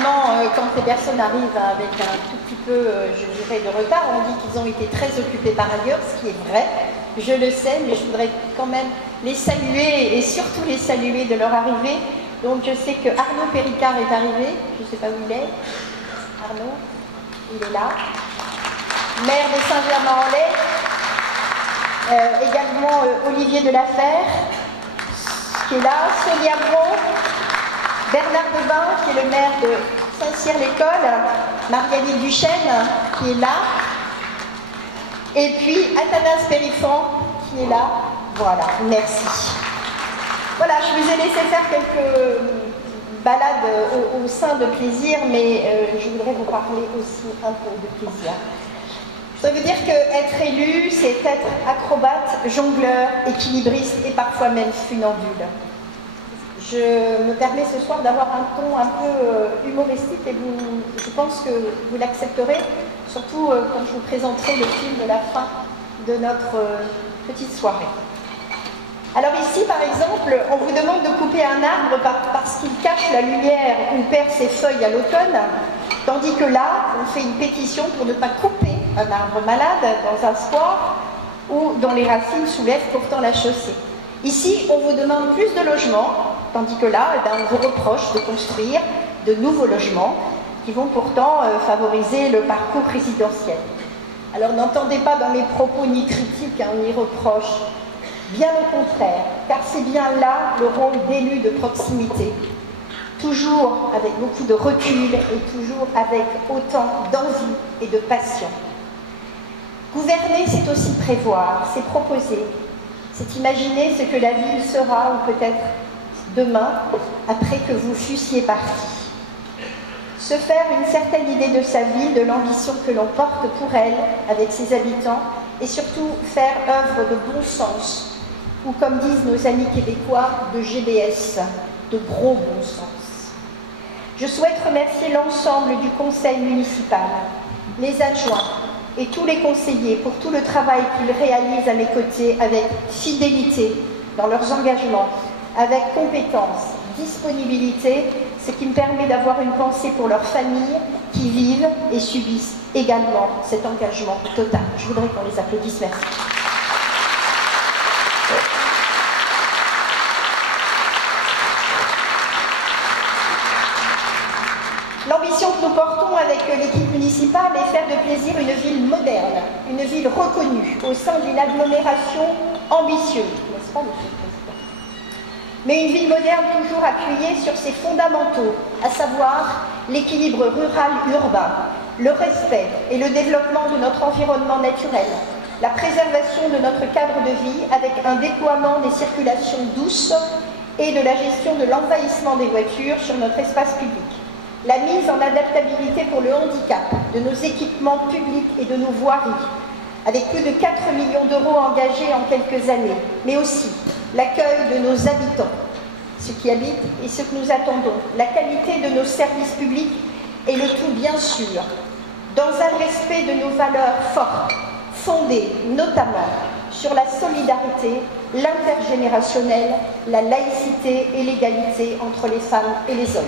Généralement, quand les personnes arrivent avec un tout petit peu, je dirais, de retard, on dit qu'ils ont été très occupés par ailleurs, ce qui est vrai, je le sais, mais je voudrais quand même les saluer et surtout les saluer de leur arrivée. Donc je sais que Arnaud Péricard est arrivé, je ne sais pas où il est. Arnaud, il est là. Maire de Saint-Germain-en-Laye. Également Olivier Delafère, qui est là. Sonia Bron, Bernard Debain, qui est le maire de Saint-Cyr-l'École. Marianne Duchesne, qui est là. Et puis Athanas Périfan, qui est là. Voilà, merci. Voilà, je vous ai laissé faire quelques balades au sein de plaisir, mais je voudrais vous parler aussi un peu de plaisir. Ça veut dire qu'être élu, c'est être acrobate, jongleur, équilibriste et parfois même funambule. Je me permets ce soir d'avoir un ton un peu humoristique et je pense que vous l'accepterez, surtout quand je vous présenterai le film de la fin de notre petite soirée. Alors ici, par exemple, on vous demande de couper un arbre parce qu'il cache la lumière ou perd ses feuilles à l'automne, tandis que là, on fait une pétition pour ne pas couper un arbre malade dans un square ou dont les racines soulèvent pourtant la chaussée. Ici, on vous demande plus de logements, tandis que là, on vous reproche de construire de nouveaux logements qui vont pourtant favoriser le parcours résidentiel. Alors n'entendez pas dans mes propos ni critiques ni reproches, bien au contraire, car c'est bien là le rôle d'élu de proximité. Toujours avec beaucoup de recul et toujours avec autant d'envie et de passion. Gouverner, c'est aussi prévoir, c'est proposer, c'est imaginer ce que la ville sera ou peut-être demain, après que vous fussiez partis. Se faire une certaine idée de sa ville, de l'ambition que l'on porte pour elle, avec ses habitants, et surtout faire œuvre de bon sens, ou comme disent nos amis québécois, de GBS, de gros bon sens. Je souhaite remercier l'ensemble du conseil municipal, les adjoints et tous les conseillers pour tout le travail qu'ils réalisent à mes côtés avec fidélité dans leurs engagements, avec compétence, disponibilité, ce qui me permet d'avoir une pensée pour leurs familles qui vivent et subissent également cet engagement total. Je voudrais qu'on les applaudisse. Merci. L'ambition que nous portons avec l'équipe municipale est faire de plaisir une ville moderne, une ville reconnue au sein d'une agglomération ambitieuse, n'est-ce pas, monsieur le Président? Mais une ville moderne toujours appuyée sur ses fondamentaux, à savoir l'équilibre rural-urbain, le respect et le développement de notre environnement naturel, la préservation de notre cadre de vie avec un déploiement des circulations douces et de la gestion de l'envahissement des voitures sur notre espace public. La mise en adaptabilité pour le handicap de nos équipements publics et de nos voiries, avec plus de 4 millions d'euros engagés en quelques années, mais aussi l'accueil de nos habitants, ceux qui habitent et ceux que nous attendons, la qualité de nos services publics et le tout bien sûr, dans un respect de nos valeurs fortes, fondées notamment sur la solidarité, l'intergénérationnel, la laïcité et l'égalité entre les femmes et les hommes.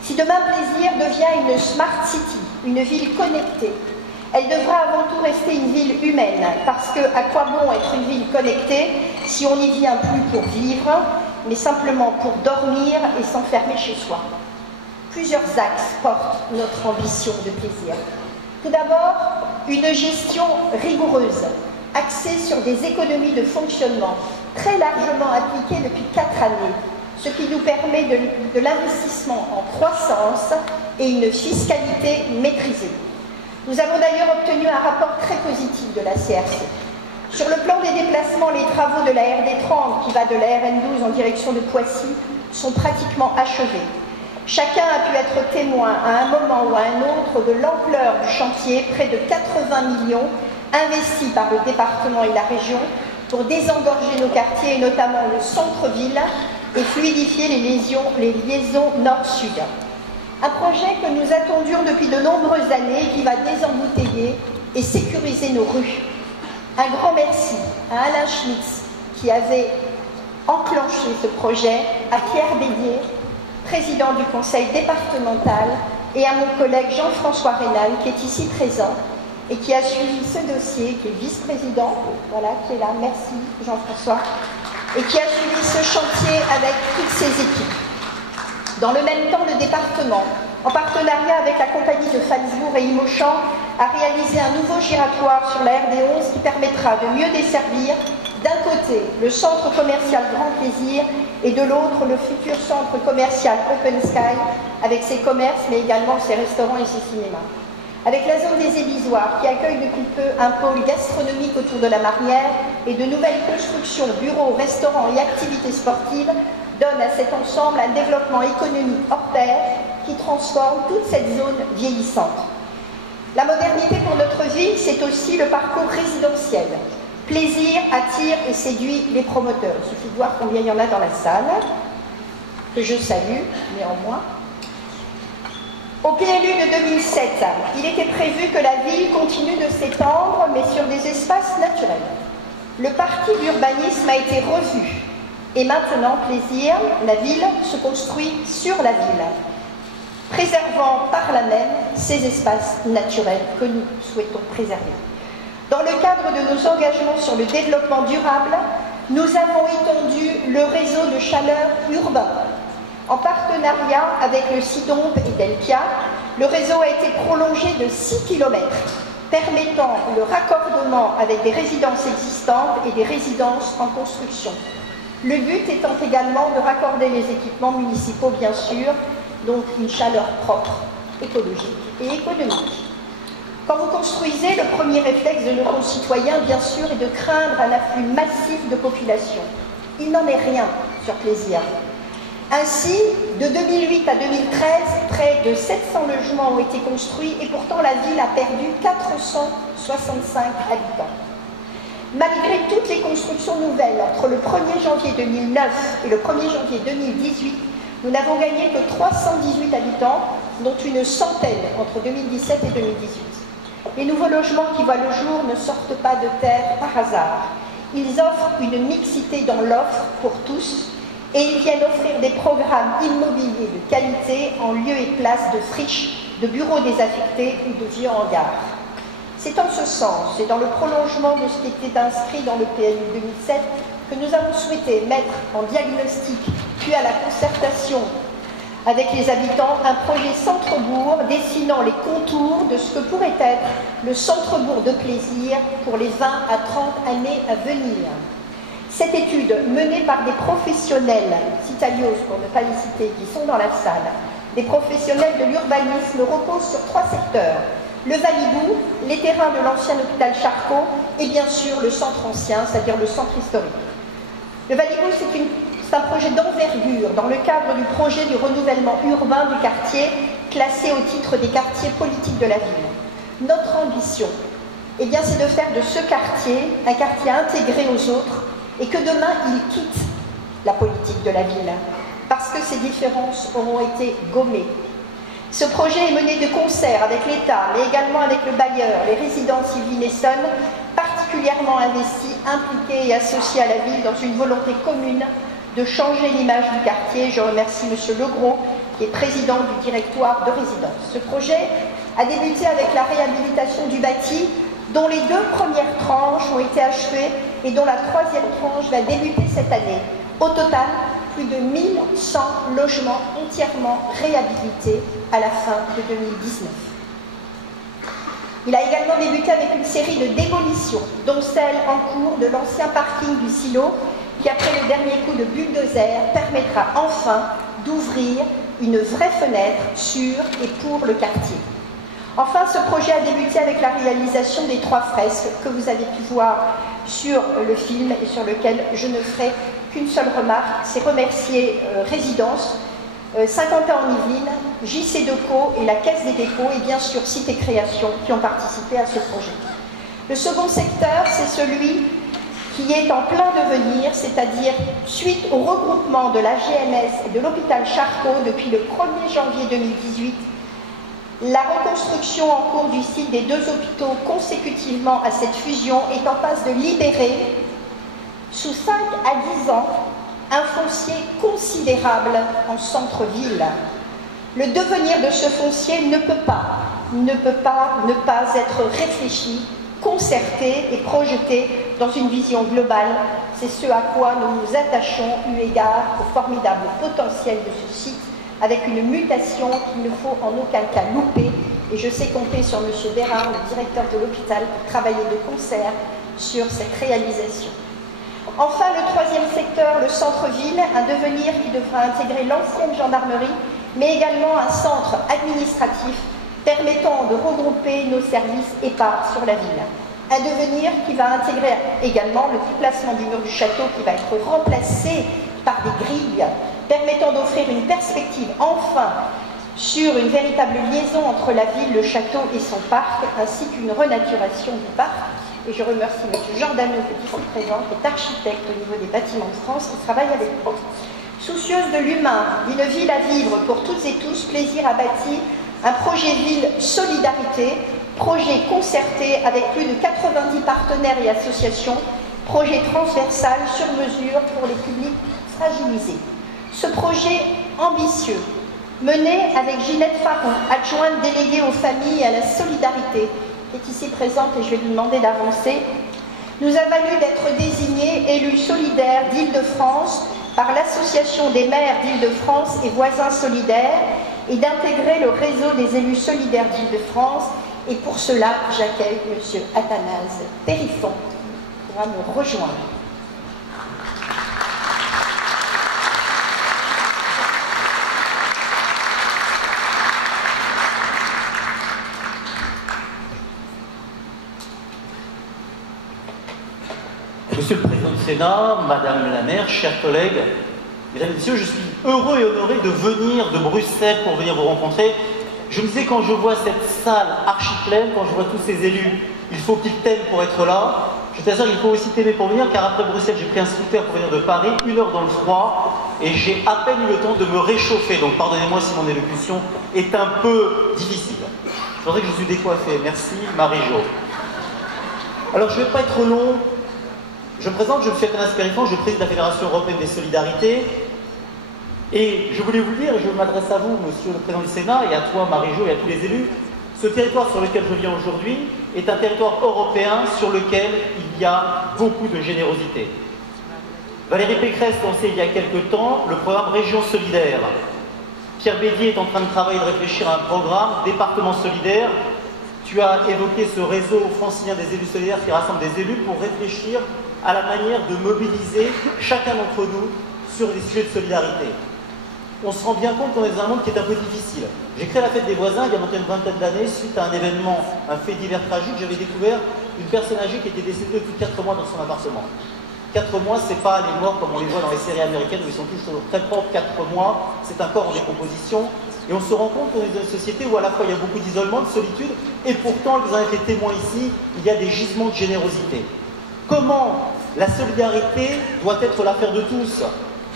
Si demain Plaisir devient une smart city, une ville connectée, elle devra avant tout rester une ville humaine, parce que à quoi bon être une ville connectée si on n'y vient plus pour vivre, mais simplement pour dormir et s'enfermer chez soi. Plusieurs axes portent notre ambition de Plaisir. Tout d'abord, une gestion rigoureuse, axée sur des économies de fonctionnement, très largement appliquées depuis 4 années, ce qui nous permet de l'investissement en croissance et une fiscalité maîtrisée. Nous avons d'ailleurs obtenu un rapport très positif de la CRC. Sur le plan des déplacements, les travaux de la RD 30 qui va de la RN12 en direction de Poissy sont pratiquement achevés. Chacun a pu être témoin à un moment ou à un autre de l'ampleur du chantier, près de 80 millions investis par le département et la région pour désengorger nos quartiers et notamment le centre-ville et fluidifier les liaisons nord-sud. Un projet que nous attendions depuis de nombreuses années et qui va désembouteiller et sécuriser nos rues. Un grand merci à Alain Schmitz qui avait enclenché ce projet, à Pierre Bédier, président du conseil départemental, et à mon collègue Jean-François Reynal, qui est ici présent, et qui a suivi ce dossier, qui est vice-président, voilà, qui est là, merci Jean-François, et qui a suivi ce chantier avec toutes ses équipes. Dans le même temps, le département, en partenariat avec la compagnie de Falsbourg et Imochamp, a réalisé un nouveau giratoire sur la RD11 qui permettra de mieux desservir, d'un côté, le centre commercial Grand Plaisir et de l'autre, le futur centre commercial Open Sky, avec ses commerces, mais également ses restaurants et ses cinémas. Avec la zone des Ébisoires, qui accueille depuis peu un pôle gastronomique autour de la Marnière, et de nouvelles constructions, bureaux, restaurants et activités sportives, donne à cet ensemble un développement économique hors pair qui transforme toute cette zone vieillissante. La modernité pour notre ville, c'est aussi le parcours résidentiel. Plaisir attire et séduit les promoteurs. Il suffit de voir combien il y en a dans la salle, que je salue néanmoins. Au PLU de 2007, il était prévu que la ville continue de s'étendre, mais sur des espaces naturels. Le parti d'urbanisme a été revu. Et maintenant, Plaisir, la ville, se construit sur la ville, préservant par là même ces espaces naturels que nous souhaitons préserver. Dans le cadre de nos engagements sur le développement durable, nous avons étendu le réseau de chaleur urbain. En partenariat avec le SIDOMP et Delpia, le réseau a été prolongé de 6 km, permettant le raccordement avec des résidences existantes et des résidences en construction. Le but étant également de raccorder les équipements municipaux, bien sûr, donc une chaleur propre, écologique et économique. Quand vous construisez, le premier réflexe de nos concitoyens, bien sûr, est de craindre un afflux massif de population. Il n'en est rien sur Plaisir. Ainsi, de 2008 à 2013, près de 700 logements ont été construits et pourtant la ville a perdu 465 habitants. Malgré toutes les constructions nouvelles entre le 1er janvier 2009 et le 1er janvier 2018, nous n'avons gagné que 318 habitants, dont une centaine entre 2017 et 2018. Les nouveaux logements qui voient le jour ne sortent pas de terre par hasard. Ils offrent une mixité dans l'offre pour tous et ils viennent offrir des programmes immobiliers de qualité en lieu et place de friches, de bureaux désaffectés ou de vieux hangars. C'est en ce sens et dans le prolongement de ce qui était inscrit dans le PLU 2007 que nous avons souhaité mettre en diagnostic puis à la concertation avec les habitants un projet centre-bourg dessinant les contours de ce que pourrait être le centre-bourg de Plaisir pour les 20 à 30 années à venir. Cette étude, menée par des professionnels, Citalios pour ne pas les citer, qui sont dans la salle, des professionnels de l'urbanisme, repose sur 3 secteurs. Le Valibou, les terrains de l'ancien hôpital Charcot et bien sûr le centre ancien, c'est-à-dire le centre historique. Le Valibou, c'est un projet d'envergure dans le cadre du projet du renouvellement urbain du quartier, classé au titre des quartiers politiques de la ville. Notre ambition, eh bien, c'est de faire de ce quartier un quartier intégré aux autres et que demain, il quitte la politique de la ville, parce que ces différences auront été gommées. Ce projet est mené de concert avec l'État, mais également avec le bailleur, les résidents Sylvie Nesson, particulièrement investis, impliqués et associés à la ville dans une volonté commune de changer l'image du quartier. Je remercie M. Legros, qui est président du directoire de résidence. Ce projet a débuté avec la réhabilitation du bâti, dont les 2 premières tranches ont été achevées et dont la 3e tranche va débuter cette année. Au total, plus de 1100 logements entièrement réhabilités à la fin de 2019. Il a également débuté avec une série de démolitions, dont celle en cours de l'ancien parking du silo, qui après le dernier coup de bulldozer permettra enfin d'ouvrir une vraie fenêtre sur et pour le quartier. Enfin, ce projet a débuté avec la réalisation des 3 fresques que vous avez pu voir sur le film et sur lequel je ne ferai qu'une seule remarque, c'est remercier Résidence, 50 ans en Yvelines, JC Deco et la Caisse des dépôts et bien sûr Cité Création qui ont participé à ce projet. Le second secteur, c'est celui qui est en plein devenir, c'est-à-dire suite au regroupement de la GMS et de l'hôpital Charcot depuis le 1er janvier 2018, la reconstruction en cours du site des 2 hôpitaux consécutivement à cette fusion est en passe de libérer, sous 5 à 10 ans, un foncier considérable en centre-ville. Le devenir de ce foncier ne peut pas ne pas être réfléchi, concerté et projeté dans une vision globale. C'est ce à quoi nous nous attachons eu égard au formidable potentiel de ce site, avec une mutation qu'il ne faut en aucun cas louper. Et je sais compter sur M. Bérard, le directeur de l'hôpital, pour travailler de concert sur cette réalisation. Enfin, le troisième secteur, le centre-ville, un devenir qui devra intégrer l'ancienne gendarmerie, mais également un centre administratif permettant de regrouper nos services épars sur la ville. Un devenir qui va intégrer également le déplacement du mur du château qui va être remplacé par des grilles permettant d'offrir une perspective enfin sur une véritable liaison entre la ville, le château et son parc, ainsi qu'une renaturation du parc. Et je remercie M. Giordano, qui est ici présent, qui est architecte au niveau des bâtiments de France, qui travaille avec nous. Soucieuse de l'humain, d'une ville à vivre pour toutes et tous, Plaisir a bâti un projet ville solidarité, projet concerté avec plus de 90 partenaires et associations, projet transversal sur mesure pour les publics fragilisés. Ce projet ambitieux, mené avec Ginette Faron, adjointe déléguée aux familles et à la solidarité, qui est ici présente et je vais lui demander d'avancer, nous a valu d'être désignés élus solidaires d'Île-de-France par l'Association des maires d'Île-de-France et voisins solidaires et d'intégrer le réseau des élus solidaires d'Île-de-France. Et pour cela, j'accueille M. Athanase Périfond, qui pourra me rejoindre. Monsieur le Président du Sénat, Madame la maire, chers collègues, Mesdames et Messieurs, je suis heureux et honoré de venir de Bruxelles pour venir vous rencontrer. Je me disais, quand je vois cette salle archi pleine, quand je vois tous ces élus, il faut qu'ils t'aiment pour être là. Je t'assure qu'il faut aussi t'aimer pour venir, car après Bruxelles, j'ai pris un scooter pour venir de Paris, 1 heure dans le froid, et j'ai à peine eu le temps de me réchauffer. Donc pardonnez-moi si mon élocution est un peu difficile. Je voudrais que je suis décoiffé. Merci, Marie-Jo. Alors je ne vais pas être long. Je me présente, je suis Athanase Périfond, je préside la Fédération Européenne des Solidarités. Et je voulais vous le dire, et je m'adresse à vous, Monsieur le Président du Sénat, et à toi, Marie-Jo, et à tous les élus, ce territoire sur lequel je viens aujourd'hui est un territoire européen sur lequel il y a beaucoup de générosité. Valérie Pécresse lançait il y a quelque temps le programme Région Solidaire. Pierre Bédier est en train de travailler, de réfléchir à un programme Département Solidaire. Tu as évoqué ce réseau francilien des élus solidaires qui rassemble des élus pour réfléchir à la manière de mobiliser chacun d'entre nous sur des sujets de solidarité. On se rend bien compte qu'on est dans un monde qui est un peu difficile. J'ai créé la fête des voisins il y a maintenant une vingtaine d'années, suite à un événement, un fait divers tragique. J'avais découvert une personne âgée qui était décédée depuis 4 mois dans son appartement. 4 mois, c'est pas les morts comme on les voit dans les séries américaines où ils sont tous très propres. 4 mois, c'est un corps en décomposition. Et on se rend compte qu'on est dans une société où à la fois il y a beaucoup d'isolement, de solitude, et pourtant, vous en avez été témoins ici, il y a des gisements de générosité. Comment la solidarité doit être l'affaire de tous?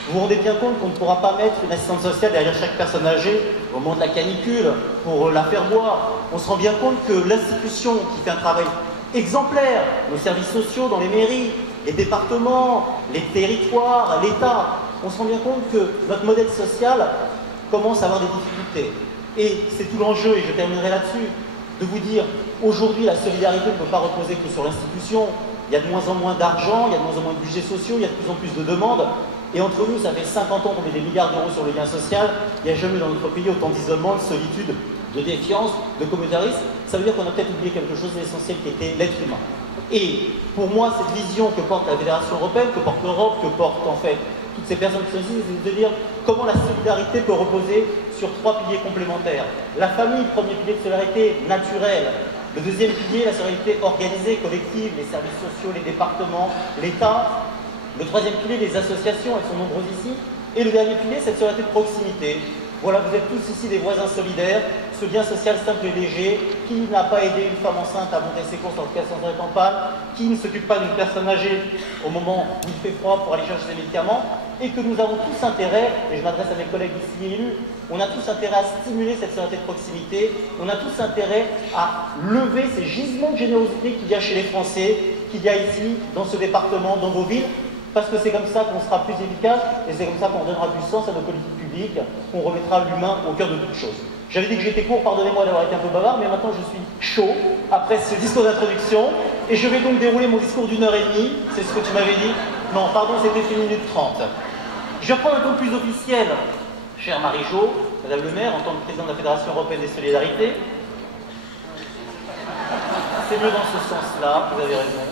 Vous vous rendez bien compte qu'on ne pourra pas mettre une assistante sociale derrière chaque personne âgée au moment de la canicule pour la faire boire. On se rend bien compte que l'institution qui fait un travail exemplaire, nos services sociaux dans les mairies, les départements, les territoires, l'État, on se rend bien compte que notre modèle social commence à avoir des difficultés. Et c'est tout l'enjeu, et je terminerai là-dessus, de vous dire, aujourd'hui la solidarité ne peut pas reposer que sur l'institution. Il y a de moins en moins d'argent, il y a de moins en moins de budgets sociaux, il y a de plus en plus de demandes. Et entre nous, ça fait 50 ans qu'on met des milliards d'euros sur le lien social. Il n'y a jamais dans notre pays autant d'isolement, de solitude, de défiance, de communautarisme. Ça veut dire qu'on a peut-être oublié quelque chose d'essentiel qui était l'être humain. Et pour moi, cette vision que porte la Fédération européenne, que porte l'Europe, que portent en fait toutes ces personnes qui sont ici, c'est de dire comment la solidarité peut reposer sur 3 piliers complémentaires. La famille, premier pilier de solidarité naturelle. Le deuxième pilier, la solidarité organisée, collective, les services sociaux, les départements, l'État. Le troisième pilier, les associations, elles sont nombreuses ici. Et le dernier pilier, cette solidarité de proximité. Voilà, vous êtes tous ici des voisins solidaires, ce lien social simple et léger, qui n'a pas aidé une femme enceinte à monter ses courses en tout cas sans la campagne, qui ne s'occupe pas d'une personne âgée au moment où il fait froid pour aller chercher ses médicaments, et que nous avons tous intérêt, et je m'adresse à mes collègues ici élus, on a tous intérêt à stimuler cette solidarité de proximité, on a tous intérêt à lever ces gisements de générosité qu'il y a chez les Français, qu'il y a ici, dans ce département, dans vos villes, parce que c'est comme ça qu'on sera plus efficace et c'est comme ça qu'on donnera du sens à nos politiques publiques, qu'on remettra l'humain au cœur de toute chose. J'avais dit que j'étais court, pardonnez-moi d'avoir été un peu bavard, mais maintenant je suis chaud après ce discours d'introduction et je vais donc dérouler mon discours d'1 heure et demie, c'est ce que tu m'avais dit. Non, pardon, c'était 1 minute 30. Je reprends un ton plus officiel, chère Marie-Jo, Madame le maire, en tant que président de la Fédération européenne des solidarités. C'est mieux dans ce sens-là, vous avez raison.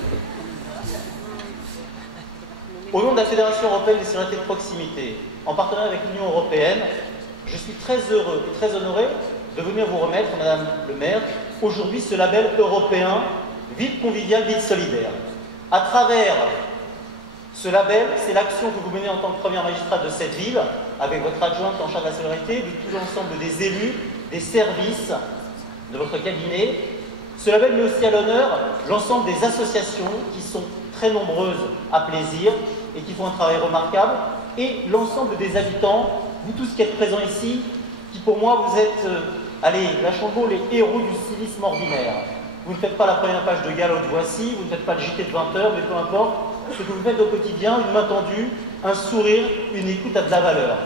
Au nom de la Fédération européenne des solidarités de proximité, en partenariat avec l'Union européenne, je suis très heureux et très honoré de venir vous remettre, Madame le maire, aujourd'hui ce label européen Ville conviviale, ville solidaire. À travers ce label, c'est l'action que vous menez en tant que première magistrate de cette ville, avec votre adjointe en charge de la solidarité, de tout l'ensemble des élus, des services de votre cabinet. Ce label met aussi à l'honneur l'ensemble des associations qui sont très nombreuses à plaisir et qui font un travail remarquable, et l'ensemble des habitants, vous tous qui êtes présents ici, qui pour moi vous êtes, allez, lâchons le mot, les héros du civisme ordinaire. Vous ne faites pas la première page de Galop de Voici, vous ne faites pas le JT de 20h, mais peu importe, ce que vous faites au quotidien, une main tendue, un sourire, une écoute a de la valeur.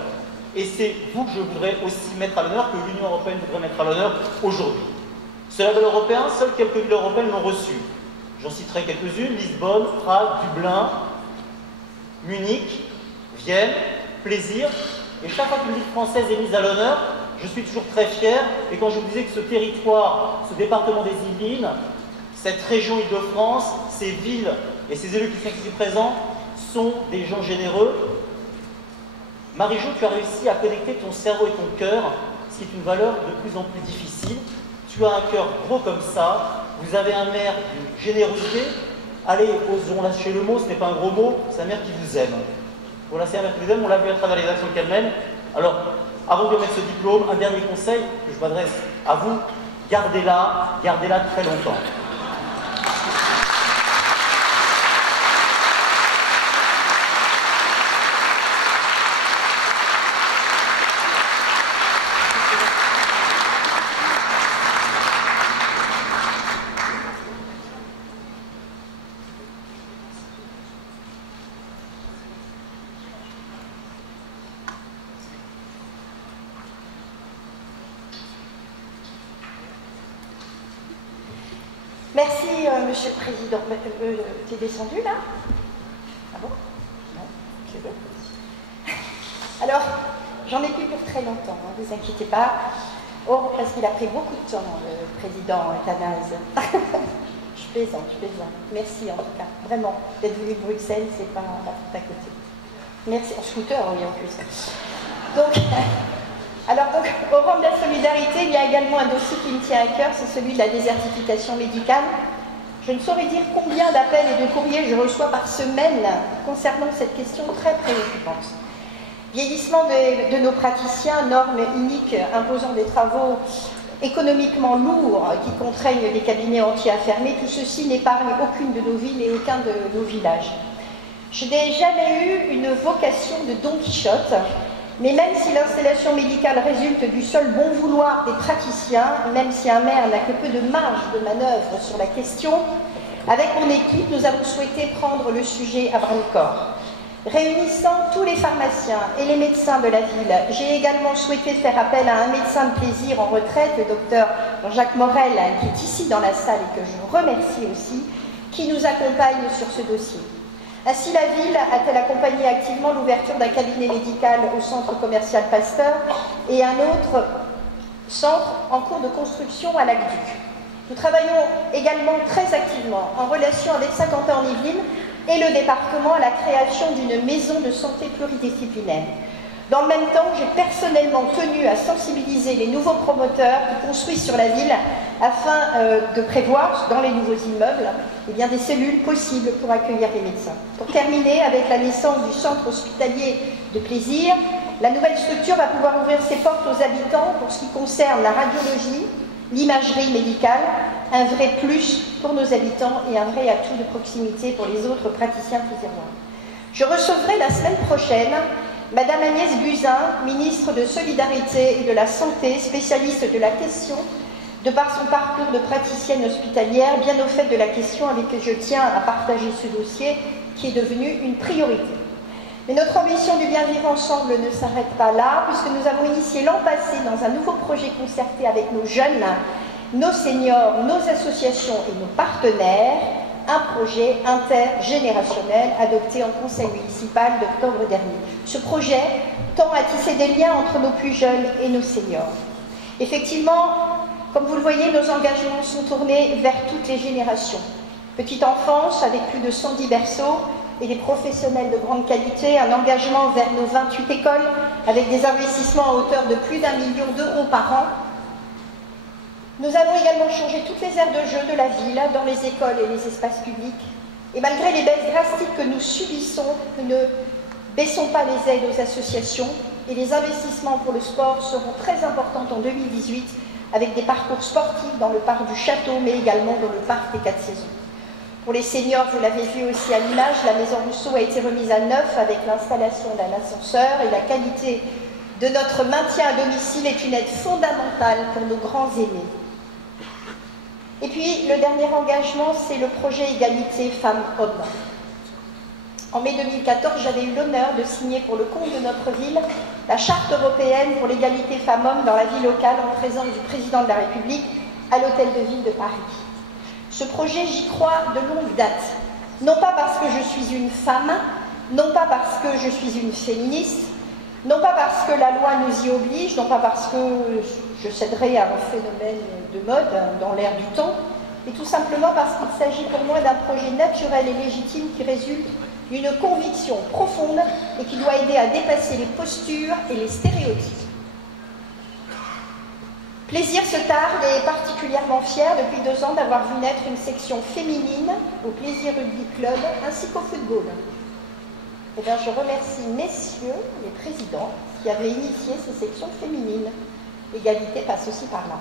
Et c'est vous que je voudrais aussi mettre à l'honneur, que l'Union européenne voudrait mettre à l'honneur aujourd'hui. Ce label européen, seules quelques villes européennes l'ont reçu. J'en citerai quelques-unes: Lisbonne, Prague, Dublin, Munich, Vienne, Plaisir. Et chaque fois qu'une ville française est mise à l'honneur, je suis toujours très fier. Et quand je vous disais que ce territoire, ce département des Yvelines, cette région Île-de-France, ces villes et ces élus qui sont ici présents sont des gens généreux, Marie-Jo, tu as réussi à connecter ton cerveau et ton cœur, ce qui est une valeur de plus en plus difficile. Tu as un cœur gros comme ça, vous avez un maire d'une générosité. Allez, osons lâcher le mot, ce n'est pas un gros mot, c'est un maire qui vous aime. Voilà, c'est un maire qui vous aime, on l'a vu à travers les actions qu'elle mène. Alors, avant de remettre ce diplôme, un dernier conseil que je m'adresse à vous, gardez-la très longtemps. Merci, Monsieur le Président. T'es descendu, là? Ah bon? Non, c'est bon. Alors, j'en ai plus pour très longtemps, ne vous inquiétez pas. Oh, parce qu'il a pris beaucoup de temps, le Président Athanase. Je plaisante. Merci, en tout cas. Vraiment, d'être venu de Bruxelles, c'est pas la porte à côté. Merci. En scooter, oui, en plus. Donc... Alors, au rang de la solidarité, il y a également un dossier qui me tient à cœur, c'est celui de la désertification médicale. Je ne saurais dire combien d'appels et de courriers je reçois par semaine concernant cette question très préoccupante. Vieillissement de nos praticiens, normes uniques imposant des travaux économiquement lourds qui contraignent des cabinets entiers à fermer, tout ceci n'épargne aucune de nos villes et aucun de nos villages. Je n'ai jamais eu une vocation de Don Quichotte, mais même si l'installation médicale résulte du seul bon vouloir des praticiens, même si un maire n'a que peu de marge de manœuvre sur la question, avec mon équipe, nous avons souhaité prendre le sujet à bras-le-corps. Réunissant tous les pharmaciens et les médecins de la ville, j'ai également souhaité faire appel à un médecin de plaisir en retraite, le docteur Jean-Jacques Morel, qui est ici dans la salle et que je remercie aussi, qui nous accompagne sur ce dossier. Ainsi, la ville a-t-elle accompagné activement l'ouverture d'un cabinet médical au centre commercial Pasteur et un autre centre en cours de construction à l'Aqueduc. Nous travaillons également très activement en relation avec Saint-Quentin-en-Yvelines et le département à la création d'une maison de santé pluridisciplinaire. Dans le même temps, j'ai personnellement tenu à sensibiliser les nouveaux promoteurs qui construisent sur la ville afin de prévoir dans les nouveaux immeubles des cellules possibles pour accueillir les médecins. Pour terminer, avec la naissance du centre hospitalier de plaisir, la nouvelle structure va pouvoir ouvrir ses portes aux habitants pour ce qui concerne la radiologie, l'imagerie médicale, un vrai plus pour nos habitants et un vrai atout de proximité pour les autres praticiens plaisirois. Je recevrai la semaine prochaine Madame Agnès Buzyn, ministre de Solidarité et de la Santé, spécialiste de la question, de par son parcours de praticienne hospitalière, bien au fait de la question avec que je tiens à partager ce dossier qui est devenu une priorité. Mais notre ambition du bien vivre ensemble ne s'arrête pas là, puisque nous avons initié l'an passé dans un nouveau projet concerté avec nos jeunes, nos seniors, nos associations et nos partenaires, un projet intergénérationnel adopté en conseil municipal d'octobre dernier. Ce projet tend à tisser des liens entre nos plus jeunes et nos seniors. Effectivement, comme vous le voyez, nos engagements sont tournés vers toutes les générations. Petite enfance avec plus de 110 berceaux et des professionnels de grande qualité, un engagement vers nos 28 écoles avec des investissements à hauteur de plus d'1 million d'euros par an. Nous avons également changé toutes les aires de jeu de la ville dans les écoles et les espaces publics. Et malgré les baisses drastiques que nous subissons, nous ne baissons pas les aides aux associations et les investissements pour le sport seront très importants en 2018 avec des parcours sportifs dans le parc du Château, mais également dans le parc des 4 saisons. Pour les seniors, vous l'avez vu aussi à l'image, la Maison Rousseau a été remise à neuf avec l'installation d'un ascenseur et la qualité de notre maintien à domicile est une aide fondamentale pour nos grands aînés. Et puis, le dernier engagement, c'est le projet Égalité Femmes-Hommes. En mai 2014, j'avais eu l'honneur de signer pour le compte de notre ville la Charte européenne pour l'égalité femmes-hommes dans la vie locale en présence du président de la République à l'Hôtel de Ville de Paris. Ce projet, j'y crois de longue date. Non pas parce que je suis une femme, non pas parce que je suis une féministe, non pas parce que la loi nous y oblige, non pas parce que je céderai à un phénomène de mode dans l'air du temps, mais tout simplement parce qu'il s'agit pour moi d'un projet naturel et légitime qui résulte d'une conviction profonde et qui doit aider à dépasser les postures et les stéréotypes. Plaisir se tarde et est particulièrement fier depuis 2 ans d'avoir vu naître une section féminine au Plaisir Rugby Club ainsi qu'au football. Eh bien, je remercie messieurs les présidents qui avaient initié ces sections féminines. L'égalité passe aussi par là.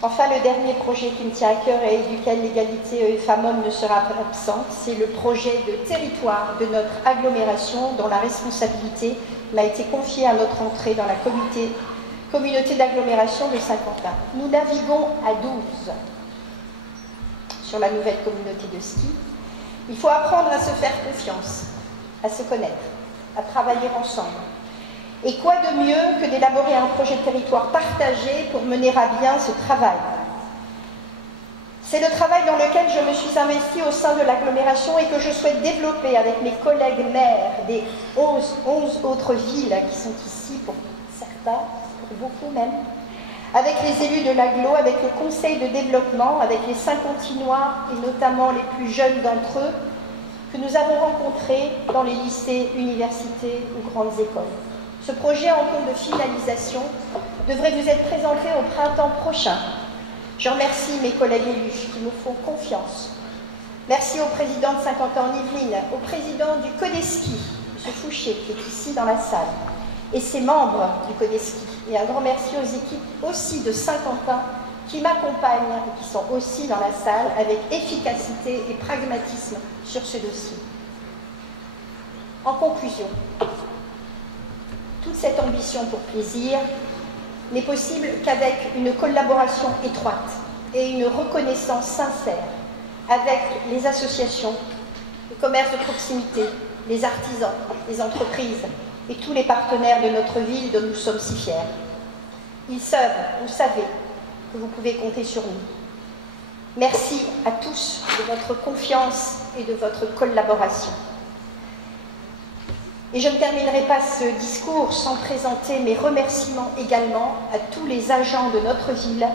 Enfin, le dernier projet qui me tient à cœur et duquel l'égalité femmes-hommes ne sera pas absente, c'est le projet de territoire de notre agglomération dont la responsabilité m'a été confiée à notre entrée dans la communauté d'agglomération de Saint-Quentin. Nous naviguons à 12 sur la nouvelle communauté de ski. Il faut apprendre à se faire confiance, à se connaître, à travailler ensemble. Et quoi de mieux que d'élaborer un projet de territoire partagé pour mener à bien ce travail? C'est le travail dans lequel je me suis investie au sein de l'agglomération et que je souhaite développer avec mes collègues maires des 11 autres villes qui sont ici pour certains, pour beaucoup même, avec les élus de l'agglo, avec le conseil de développement, avec les Saint-Quentinois et notamment les plus jeunes d'entre eux que nous avons rencontrés dans les lycées, universités ou grandes écoles. Ce projet en cours de finalisation devrait vous être présenté au printemps prochain. Je remercie mes collègues élus qui nous font confiance. Merci au président de Saint-Quentin-en-Yvelines, au président du Codeski, M. Fouché, qui est ici dans la salle, et ses membres du Codeski. Et un grand merci aux équipes aussi de Saint-Quentin qui m'accompagnent et qui sont aussi dans la salle avec efficacité et pragmatisme sur ce dossier. En conclusion, toute cette ambition pour plaisir n'est possible qu'avec une collaboration étroite et une reconnaissance sincère avec les associations, les commerces de proximité, les artisans, les entreprises et tous les partenaires de notre ville dont nous sommes si fiers. Ils savent, vous savez, que vous pouvez compter sur nous. Merci à tous de votre confiance et de votre collaboration. Et je ne terminerai pas ce discours sans présenter mes remerciements également à tous les agents de notre ville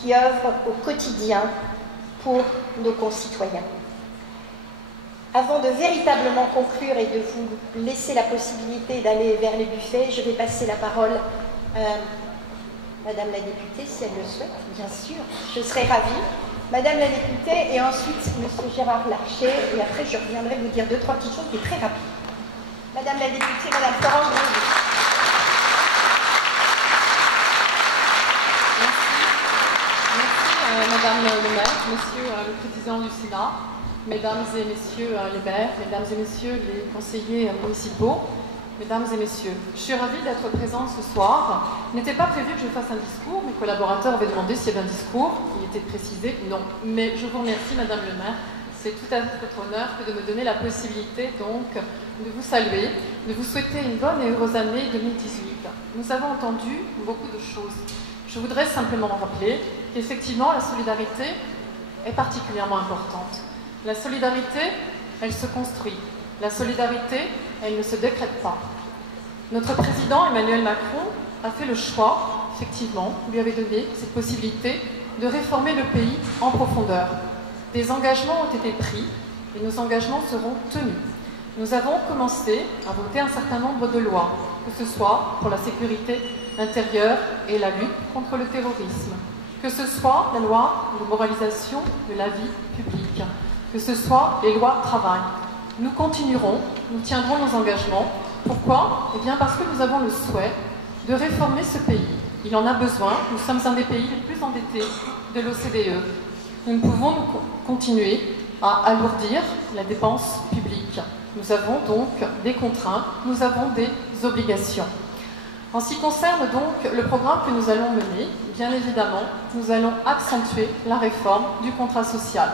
qui œuvrent au quotidien pour nos concitoyens. Avant de véritablement conclure et de vous laisser la possibilité d'aller vers les buffets, je vais passer la parole à Madame la députée, si elle le souhaite, bien sûr. Je serai ravie. Madame la députée et ensuite Monsieur Gérard Larcher, et après je reviendrai vous dire 2-3 petites choses, mais très rapides. Madame la députée, Madame Florence Bronzé. Merci Madame le maire, Monsieur le président du Sénat, Mesdames et Messieurs les maires, Mesdames et Messieurs les conseillers municipaux, Mesdames et Messieurs, je suis ravie d'être présente ce soir. Il n'était pas prévu que je fasse un discours, mes collaborateurs avaient demandé s'il y avait un discours, il était précisé non. Mais je vous remercie Madame le maire, c'est tout à votre honneur que de me donner la possibilité donc de vous saluer, de vous souhaiter une bonne et heureuse année 2018. Nous avons entendu beaucoup de choses. Je voudrais simplement rappeler qu'effectivement la solidarité est particulièrement importante. La solidarité, elle se construit. La solidarité, elle ne se décrète pas. Notre président Emmanuel Macron a fait le choix, effectivement, lui avait donné cette possibilité de réformer le pays en profondeur. Des engagements ont été pris et nos engagements seront tenus. Nous avons commencé à voter un certain nombre de lois, que ce soit pour la sécurité intérieure et la lutte contre le terrorisme, que ce soit la loi de moralisation de la vie publique, que ce soit les lois travail. Nous continuerons, nous tiendrons nos engagements. Pourquoi? Eh bien parce que nous avons le souhait de réformer ce pays. Il en a besoin. Nous sommes un des pays les plus endettés de l'OCDE. Nous ne pouvons continuer à alourdir la dépense publique. Nous avons donc des contraintes, nous avons des obligations. En ce qui concerne donc le programme que nous allons mener, bien évidemment, nous allons accentuer la réforme du contrat social.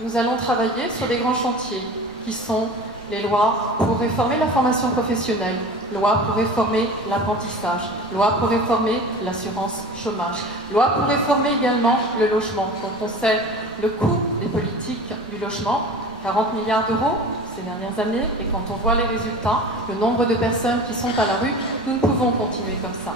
Nous allons travailler sur des grands chantiers qui sont les lois pour réformer la formation professionnelle, loi pour réformer l'apprentissage, loi pour réformer l'assurance chômage, loi pour réformer également le logement. Quand on sait le coût des politiques du logement, 40 milliards d'euros ces dernières années, et quand on voit les résultats, le nombre de personnes qui sont à la rue, nous ne pouvons continuer comme ça.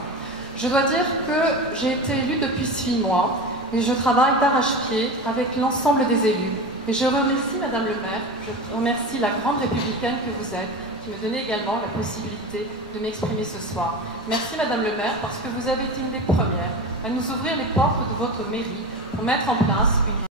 Je dois dire que j'ai été élue depuis 6 mois et je travaille d'arrache-pied avec l'ensemble des élus. Et je remercie Madame le maire, je remercie la grande républicaine que vous êtes, qui me donnait également la possibilité de m'exprimer ce soir. Merci Madame le maire, parce que vous avez été une des premières à nous ouvrir les portes de votre mairie pour mettre en place une